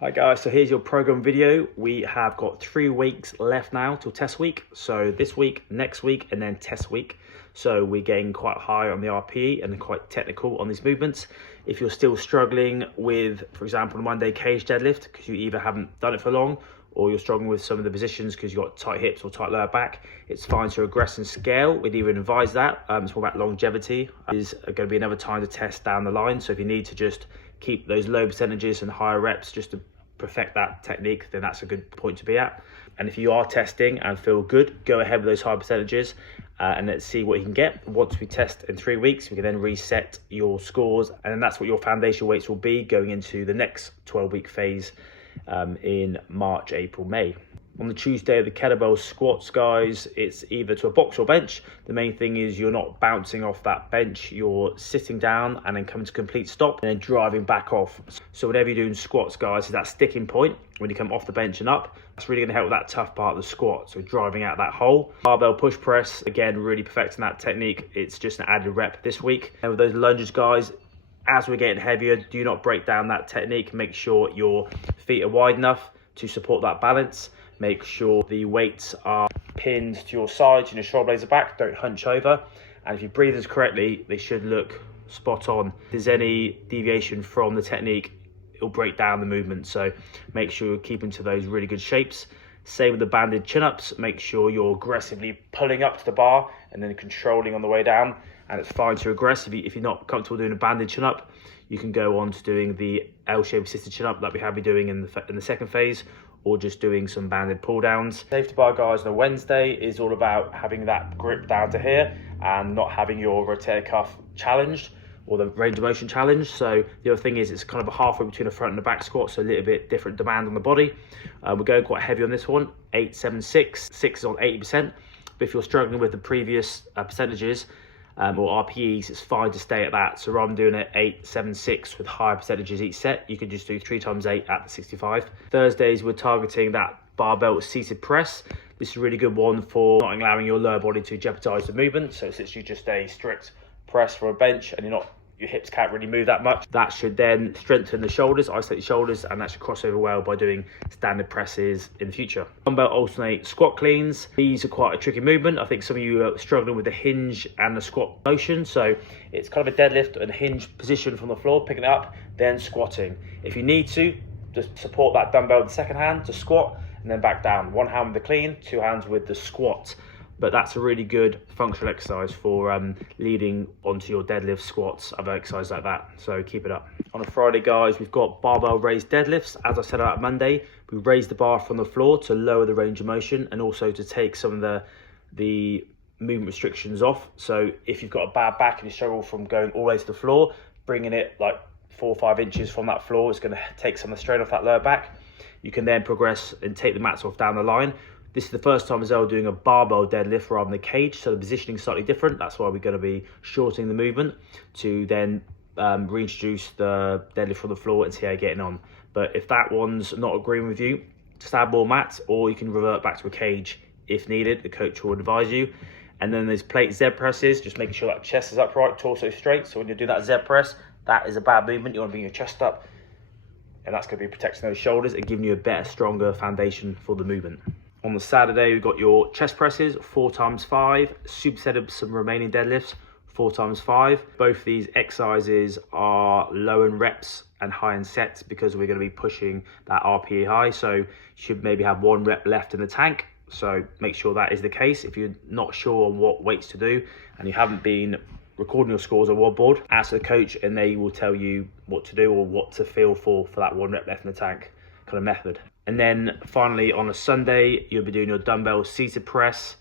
Hi guys, so here's your program video. We have got 3 weeks left now till test week. So this week, next week, and then test week. So we're getting quite high on the RPE and quite technical on these movements. If you're still struggling with, for example, the Monday cage deadlift, because you either haven't done it for long, or you're struggling with some of the positions because you've got tight hips or tight lower back, it's fine to regress and scale. We'd even advise that. It's more about longevity. Is going to be another time to test down the line. So if you need to just keep those low percentages and higher reps just to perfect that technique, then that's a good point to be at. And if you are testing and feel good, go ahead with those high percentages and let's see what you can get. Once we test in 3 weeks, we can then reset your scores, and then that's what your foundation weights will be going into the next 12-week phase in March, April, May. On the Tuesday of the kettlebell squats, guys, it's either to a box or bench. The main thing is you're not bouncing off that bench, you're sitting down and then coming to complete stop and then driving back off. So whatever you're doing squats, guys, is that sticking point when you come off the bench and up. That's really going to help with that tough part of the squat, so driving out that hole. Barbell push press, again, really perfecting that technique. It's just an added rep this week. And with those lunges, guys, as we're getting heavier, do not break down that technique. Make sure your feet are wide enough to support that balance. Make sure the weights are pinned to your sides and your shoulder blades are back. Don't hunch over. And if you breathe this correctly, they should look spot on. If there's any deviation from the technique, it'll break down the movement. So make sure you're keeping to those really good shapes. Same with the banded chin-ups. Make sure you're aggressively pulling up to the bar and then controlling on the way down. And it's fine to regress. If you're not comfortable doing a banded chin-up, you can go on to doing the L-shaped assisted chin-up that we have been doing in the second phase, or just doing some banded pull downs. Safety bar, guys, on a Wednesday is all about having that grip down to here and not having your rotator cuff challenged or the range of motion challenge. So the other thing is it's kind of a halfway between a front and a back squat, so a little bit different demand on the body. We're going quite heavy on this one, 8, 7, 6. 6 is on 80%. But if you're struggling with the previous percentages, or RPEs, it's fine to stay at that. So rather than doing it 8, 7, 6 with higher percentages each set, you could just do 3 times 8 at the 65. Thursdays, we're targeting that barbell seated press. This is a really good one for not allowing your lower body to jeopardize the movement. So it's literally just a strict press for a bench and your hips can't really move that much. That should then strengthen the shoulders, isolate the shoulders, and that should cross over well by doing standard presses in the future. Dumbbell alternate squat cleans. These are quite a tricky movement. I think some of you are struggling with the hinge and the squat motion. So it's kind of a deadlift and hinge position from the floor, picking it up, then squatting. If you need to, just support that dumbbell with the second hand to squat and then back down. One hand with the clean, 2 hands with the squat. But that's a really good functional exercise for leading onto your deadlift, squats, other exercises like that. So keep it up. On a Friday, guys, we've got barbell raised deadlifts. As I said on Monday, we raise the bar from the floor to lower the range of motion and also to take some of the movement restrictions off. So if you've got a bad back and you struggle from going all the way to the floor, bringing it like 4 or 5 inches from that floor is going to take some of the strain off that lower back. You can then progress and take the mats off down the line. This is the first time as well doing a barbell deadlift rather than a cage, so the positioning is slightly different. That's why we're going to be shortening the movement to then reintroduce the deadlift from the floor and see how you're getting on. But if that one's not agreeing with you, just add more mats, or you can revert back to a cage if needed. The coach will advise you. And then there's plate Z presses, just making sure that chest is upright, torso straight. So when you're doing that Z press, that is a bad movement. You want to bring your chest up, and that's going to be protecting those shoulders and giving you a better, stronger foundation for the movement. On the Saturday, we've got your chest presses, 4 times 5, supersetted some remaining deadlifts, 4 times 5. Both these exercises are low in reps and high in sets because we're going to be pushing that RPE high. So you should maybe have 1 rep left in the tank. So make sure that is the case. If you're not sure on what weights to do and you haven't been recording your scores on whiteboard, ask the coach and they will tell you what to do or what to feel for that 1 rep left in the tank kind of method. And then finally on a Sunday, you'll be doing your dumbbell seated press,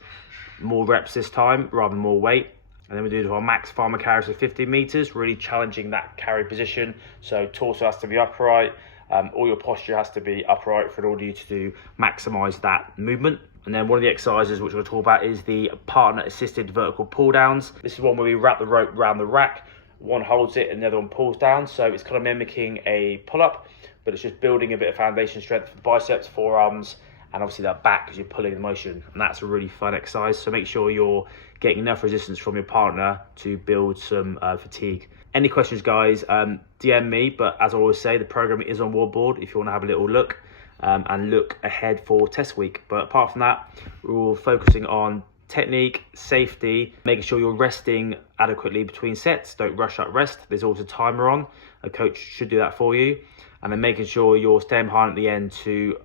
more reps this time rather than more weight. And then we do our max farmer carries of 15 meters, really challenging that carry position. So torso has to be upright, all your posture has to be upright for order you to maximize that movement. And then one of the exercises which we'll talk about is the partner assisted vertical pull downs. This is one where we wrap the rope around the rack, one holds it and the other one pulls down. So it's kind of mimicking a pull up, but it's just building a bit of foundation strength for the biceps, forearms, and obviously that back because you're pulling the motion, and that's a really fun exercise. So make sure you're getting enough resistance from your partner to build some fatigue. Any questions, guys, DM me, but as I always say, the program is on Wardboard if you want to have a little look and look ahead for test week. But apart from that, we're all focusing on technique, safety, making sure you're resting adequately between sets. Don't rush that rest. There's also a timer on. A coach should do that for you. And then making sure you're staying behind at the end to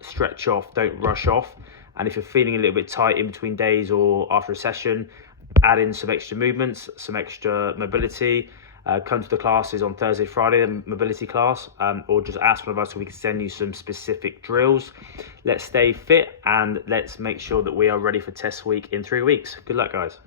stretch off. Don't rush off. And if you're feeling a little bit tight in between days or after a session, add in some extra movements, some extra mobility. Come to the classes on Thursday, Friday, the mobility class, or just ask one of us so we can send you some specific drills. Let's stay fit and let's make sure that we are ready for test week in 3 weeks. Good luck, guys.